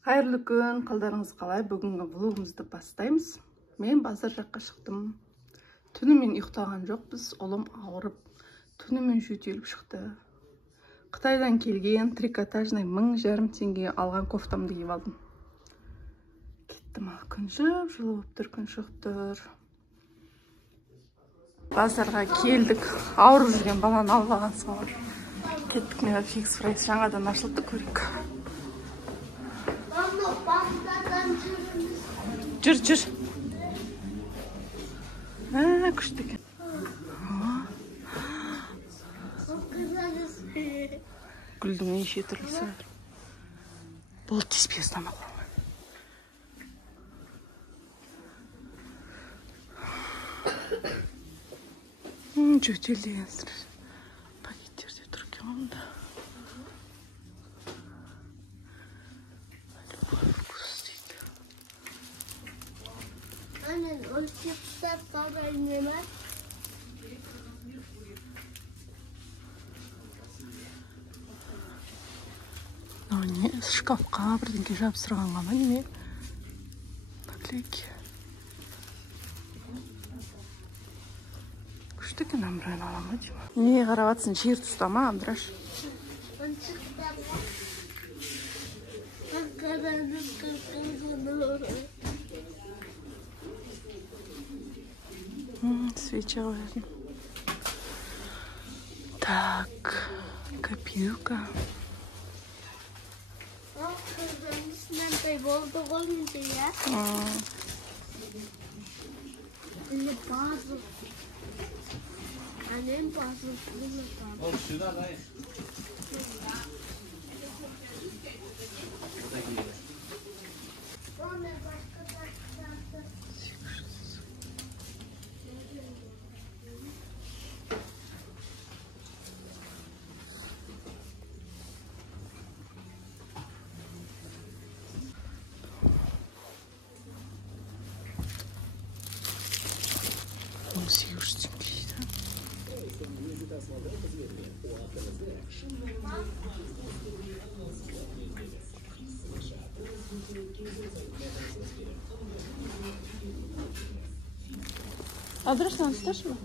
Қайырлы күн, қалдарыңыз қалай? Бүгінгі влогымызды бастаймыз. Мен базар жаққа шықтым. Түнімен ұйықтаған жоқпыз, ұлым ауырып, түнімен жөтеліп шықты. Қытайдан келген трикотажный 1500 теңге алған кофтамды киіп алдым. Кеттім, күн жылып тұр, күн шығып тұр. Базарға келдік, ауырып жүрген баланы алып алған соң. Кеттік, мен фикс прайс жаңадан ашылды, көрейік. Жүр. Күшті екен. Гүлдің неше түрлісі. Бұл теспе ұстамақ. Жөтел деген сірі. Пакеттерде тұр екен онда. Annen, und gibt's das bei jemand? Не, шкафқа бірдеңке жабыстырғанға ма неме? Наклейки. Күшті екен, Амбрайын алама деймін. Не қарап атсын, жер тұстама, Амбраш? Свеча қоятын. Так, копилка. Болды ғой я. Или базу. Анем базу. Ол сюда дай. Адресін ұсташы ма?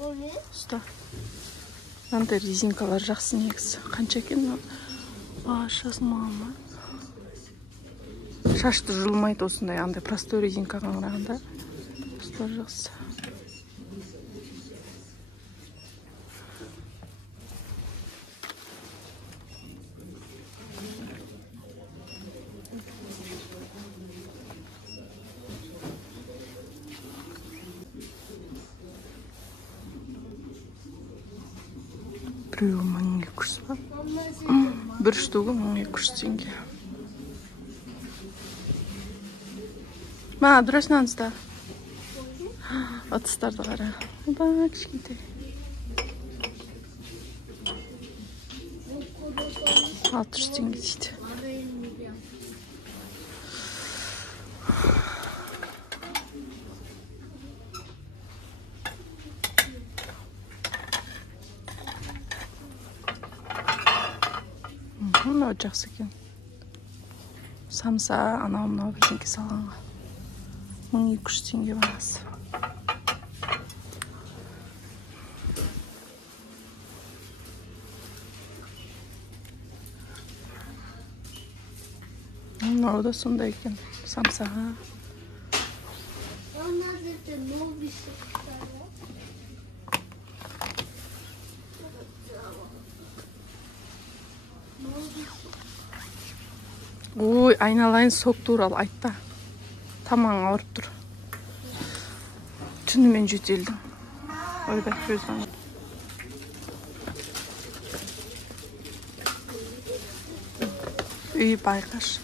Ол не? Ұста. Мынандай резинкалар жақсы негізі. Қанша екен? Жазылмаған. Шашты жұлмайды осындай, андай простой резинкаға қарағанда. Ұстар жақсы. Біреуі 1200 ба? Бір штуғы 1200 теңге. Ма, дұрысынан ұста. Атыстарды қара. Ба, кішкентай. 600 теңге дейді. Мынау жақсы екен. Самса, анау бірдеңке салғанға. 1200 теңге бағасы. Мынау да сондай екен. Самсаға. Ой, айналайын, сок туралы айтта. Тамаң ауырып тұр. Түнімен жөтелдім. Ойбай, көзім. Үй байқаш.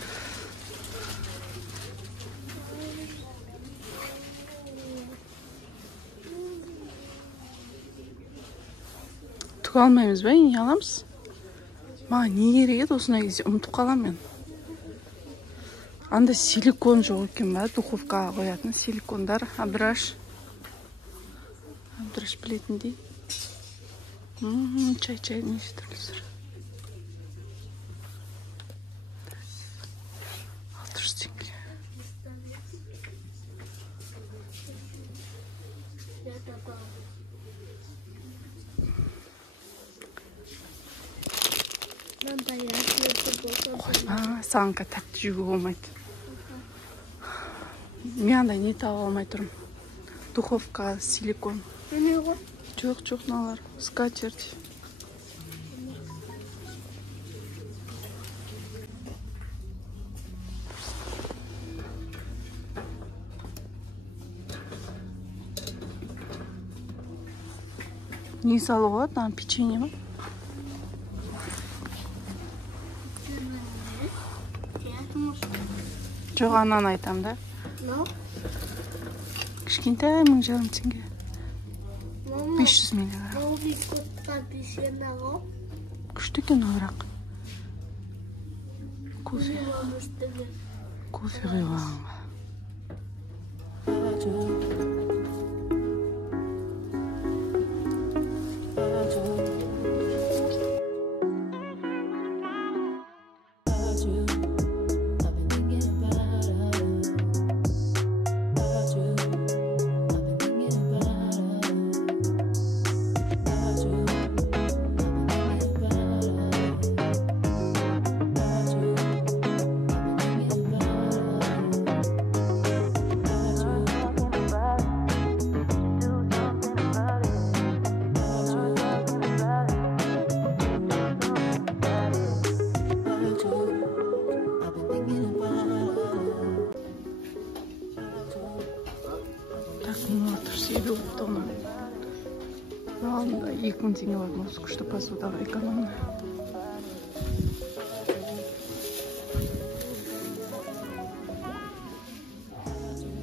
Түк алмаймыз ба, не аламыз? Маған не керек еді осындай кезде ұмытып қалам мен. Анда силикон жоқ екен ба, духовкаға қоятын силикондар. Абдраш білетіндей. Чай, неше түрлісір. отырсың. Қойма, саңға тәтті жеуге болмайды. Мен андай не таба алмай тұрмын. Духовка, силикон. Жоқ, налар. Скатерть. Не салуға, там печенье ма? Жоқ, анан айтам да. Кішкентай 1000 теңге. 500 миллиграмм. Күшті екен бірақ. Кофе құйған. Алдында 2000 теңге бар, осы күшті посудаға экономно.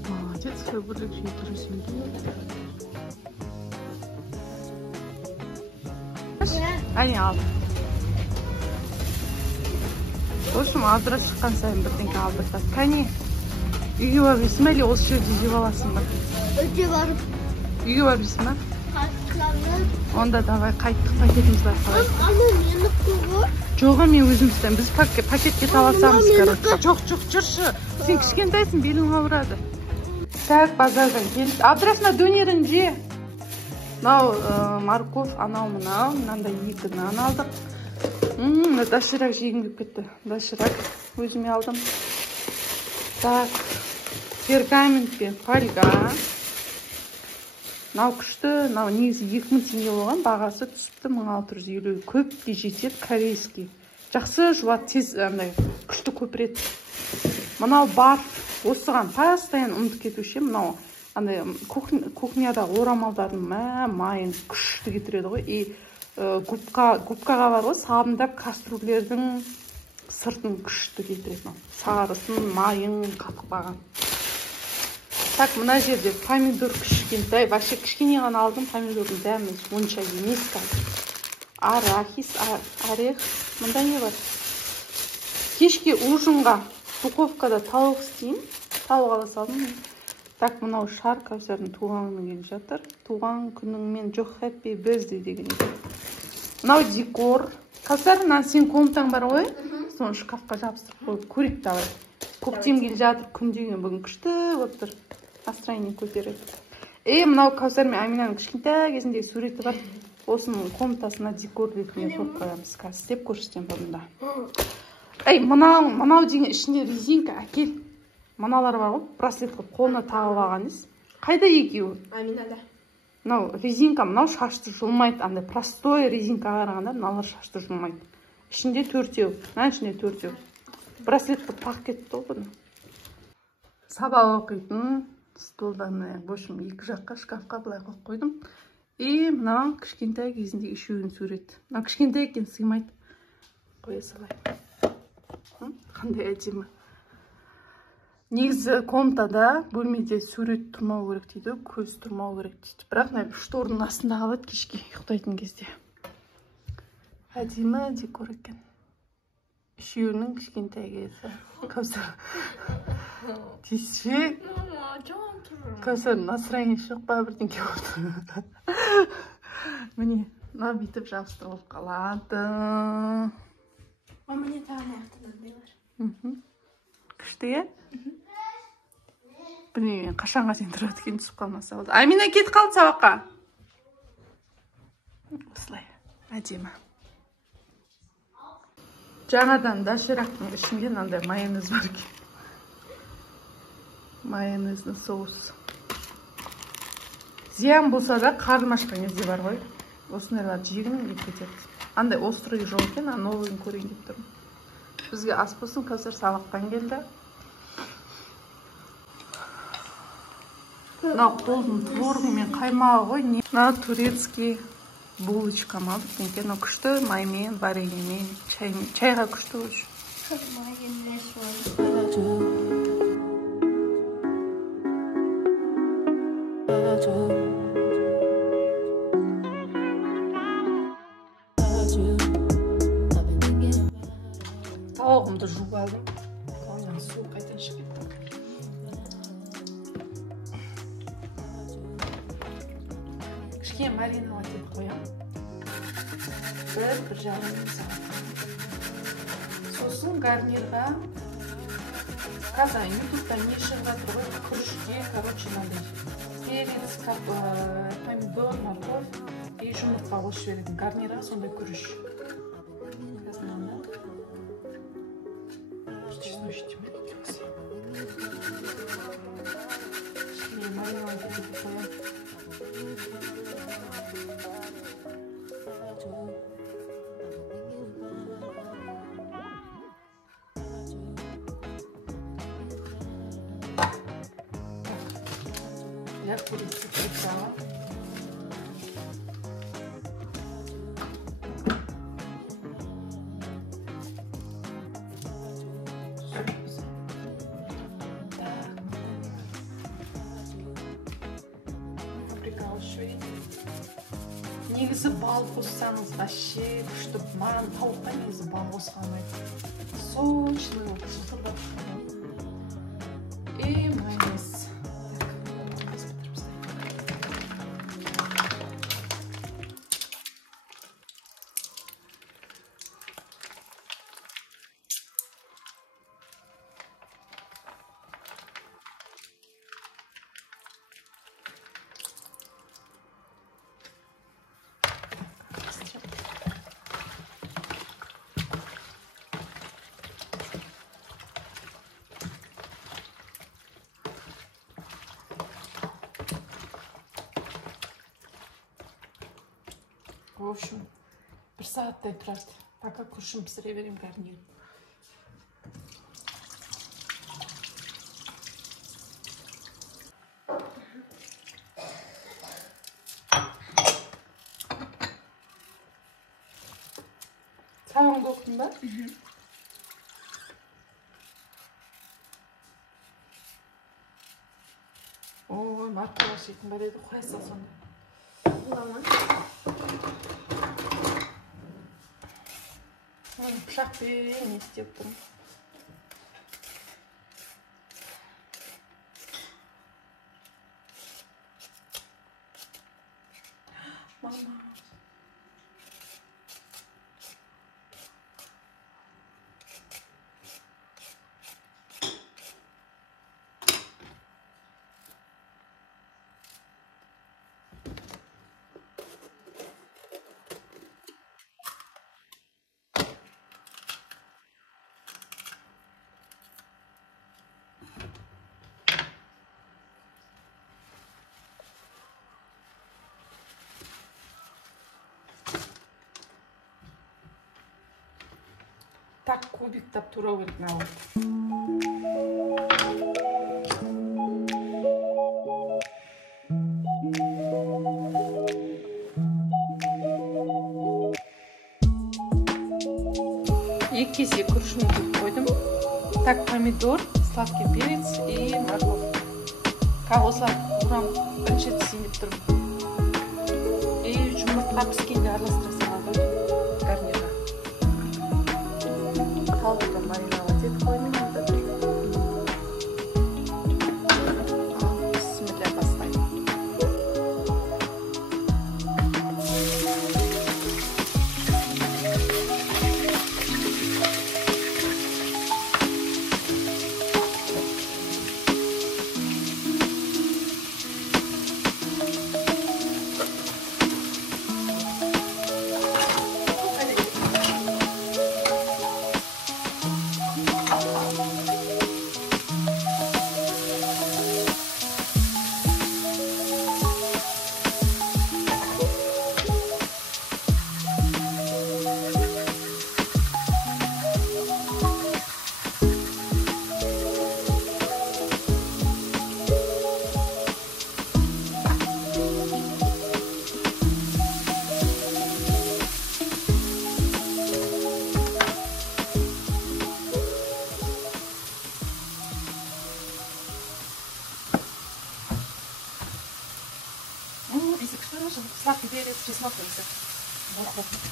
Молодец, все будет жить. Әне алды. Осым адыра шыққан сайын бірдеңке алдыртады. Кәне, үйге барып есім әлі осы жерде жеп аласың ба? Өте барып. Үйге барып есім ба? Онда давай қайттық пакетіміз бар қалай. Аны мені қуғы. Жоға мен өзімізден. Біз пакетке таласамыз. Жоқ, жүрші. Сен кішкентайсың, белің ауырады. Так, базардан келді. Абдырасына дөнерін же. Мынау морковь, анау мынау, мынандай 2 нан алдық. Доширак жегім келіп кетті. Доширак өзіме алдым. Так, пергамент пен фольга. Мынау күшті, мынау негізі 2000 теңге болған, бағасы түсіпті 1650. Көп те жетеді, корейский. Жақсы жуат, тез күшті көпірет. Мынау бар, осыған постоянно ұмытып кетуші. Мынау кухняда орамалдардың майын күшті кетіреді ғой. И губкаға бар ғой, сабындап кастрюлердің сыртын күшті кетіреді. Сарысын, майын қатықпаған. Так, мына жерде помидор кішкентай, вообще кішкене ғана алдым, помидордың дәмі онша емес қазір. Арахис, орех, мында не бар? Кешке ужинға духовкада тауық істейін, тауық ала салдым. Так, мынау шар Кәусардың туған күні келіп жатыр. Туған күніңмен жоқ happy birthday деген екен. Мынау декор. Кәусар, сен комнатаң бар ғой? Соны шкафқа жабыстырып қойып көрейік давай. Көктем келіп жатыр, күн деген бүгін күшті болып тұр. Настроение көтереді. Мынау Кәусар мен Аминаның кішкентай кезіндегі суреті бар. Осының комнатасына декор ретінде қойып қоямыз. Қазір істеп көрсетемін бұрында. Мынау деген ішінде резинка әкел. Мыналар бар ғой, браслет қылып қолына тағып алған ес. Қайда екеуі? Аминада. Мынау резинка, мынау шашты жұлмайды. Андай простой резинка қарағанда мыналар шашты жұлмайды. Ішінде 4-еу. Мына ішінде 4-еу. Браслетті тақ кетті ғой бұны. Сабақ оқитын столдан, в общем, 2 жаққа шкафқа былай қойып қойдым. Мына кішкентай кезіндегі үшеуін сурет. Мына кішкентай екен сыймайды. Қоя салайын. Қандай әдемі. Негізі комнатада бөлмеде сурет тұрмау керек дейді, көз тұрмау керек дейді. Бірақ шторының астында қалады кешке ұйықтайтын кезде. Әдемі декор екен. Үшеуінің кішкентай кезі. Кәусар. Тезше. Кәусар, настроение жоқ па бірдеңке болды. Міне, мына бүйтіп жабыстырылып қалады. Мама не тағы аяқтан андай бар. күшті, иә? Білмеймін, қашанға дейін тұрады екен, түсіп қалмаса болды. Амина кетіп қалды сабаққа. Осылай, әдемі. Жаңадан доширактың ішінде мынандай майонез бар екен. Майонезный соус. Зиян болса да қарным ашқан кезде бар ғой. Осындайларды жегім келіп кетеді. Андай острый жоқ екен, новыйын көрейін деп тұрмын. Бізге ас болсын, қазір сабақтан келді. Мынау қолдың творығы мен қаймағы ғой. Мынау турецкий булочка алдық екен. Күшті маймен, вареньемен, чаймен. Чайға күшті өш. Тауығымды жуып алдым. Қалған су қайтан шығып кетті. Кішкене маринад етіп қоямын. Бір жарым сағат. Сосын гарнирға қазір ютубта не шығып жатыр ғой, күрішке, короче, мынандай перец, помидор, морковь и жұмыртқа қосып жіберетін гарнирға сондай күріш. Я курицу прибрала. Негізі бал қоссаңыз вообще күшті. Маған тауыққа негізі бал қосқан ұнайды. Сочный вот сылдап. И майонез. В общем, бір сағаттай тұрады. Пока күрішін пісіре берем гарнир. Сабағыңды оқыдың ба? Ой, маркалар жейтін бар еді, қоя сал сонда. Пышақпен не істеп тұрмын. Мама. Так кубиктап турау керек мынау. Екі кесе күрішін кетіп қойдым. Так помидор, сладкий перец и морковь. Осылар құрам бірінші тісейін деп тұрмын. И жұмыртқа піскенде араластыра салады гарнирға. Тауықты маринад етіп қойдым. Бисмилля, бастаймын. сладкий перец, чеснок все. Морковь. Все.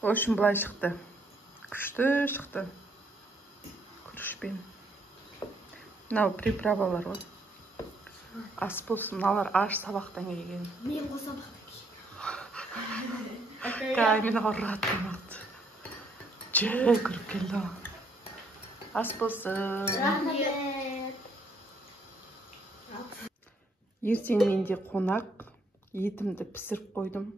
В общем, былай шықты. Күшті шықты. Күрішпен. Мынау приправалар ғой. Ас болсын, мыналар аш сабақтан келген. Мен қосабақтан Кай, мені ұрат болмақты. Жай көріп келді. Ас болсын. Рахмет. Ертең менде қонақ. Етімді пісіріп қойдым.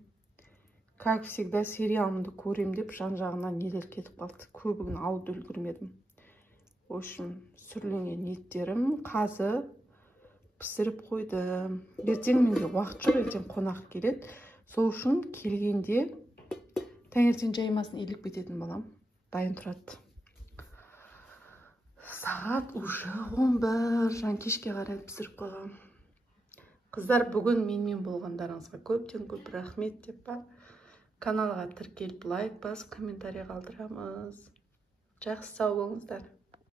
Как всегда сериалымды көрем деп жан-жағынан нелер кетіп қалды. Көбігін алып үлгермедім. В общем, сүрленген еттерім қазы пісіріп қойдым. Ертең менде уақыт жоқ, ертең қонақ келеді. Сол үшін келгенде таңертең жаймасын илік бететін балам. Дайын тұрады. Сағат уже 11, жан кешке қарай пісіріп қойғам. Қыздар, бүгін менімен болғандарыңызға көптен көп рахмет деп па. Каналға тіркеліп лайк басып, комментарий қалдырамыз. Жақсы сау болыңыздар.